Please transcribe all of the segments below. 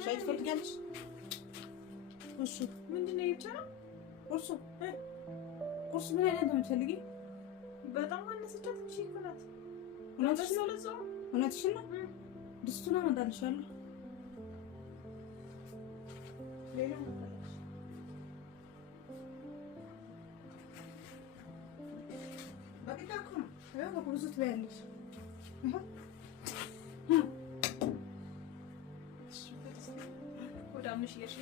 شايف تفرجلش وشو ምንድነው ይቻላል ቁርሱ ቁርስ ምን አይነት ነው የምትፈልጊው? በጣም አነሰቻት እሺ ይኮናት እውነትሽን ነው ድስቱን አመጣልሻለሁ ሌላ በቂታ እኮ ነው ያው በቁርሱ ትበያለሽ ወደ አምሽ እየሽ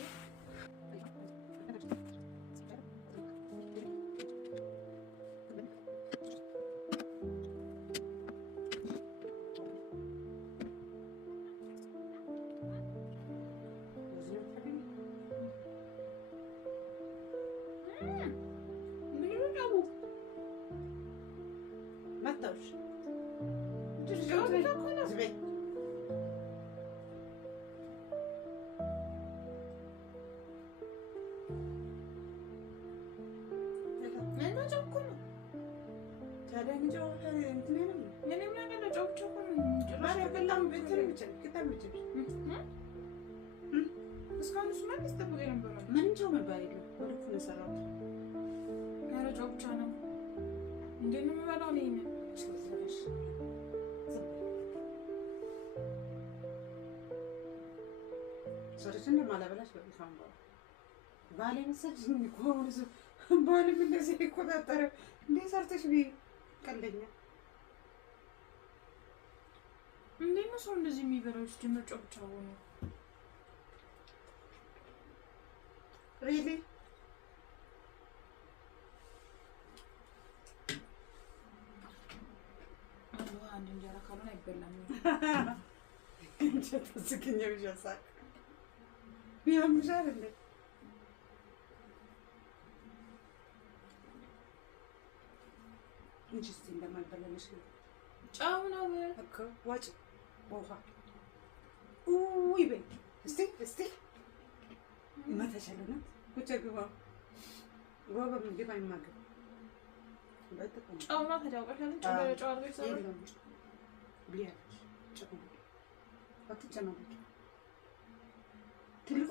መጣሁሽ ምን ጨው መባል የለም ወደ እኮ ነው የሰራሁት ኧረ ጨው ብቻ ነው እንዴት ነው የምበላው እኔ ሰርተን ማላበላሽ በጣም ባሌ መሰለኝ እኮ ባሌም እንደዚህ ይቆጣጠረ እንዴ ሰርተሽ ቢ ቀለኛ እንዴት ነው ሰው እንደዚህ የሚበላው ጀመር ጨው ብቻ ሆኖ ሪሊ አንድ እንጀራ ካልሆነ አይበላም እንጀራ ዝግኛ ብቻሳቅ ያምሻል እንዴ እንጂ እስቲ እንደማይበላልሽ ጫው ነው እኮ ዋጭ ውሃ ውይ በይ እስቲ ይመታሻልና ቁጭ ግባ ግባ በምግብ አይማገብ ጫው ነው ተዳውቀሻል ጫው ጫው አድርገሽ ሰራ ብሊያለሽ ጫው አትጨናነቂ ትልቋ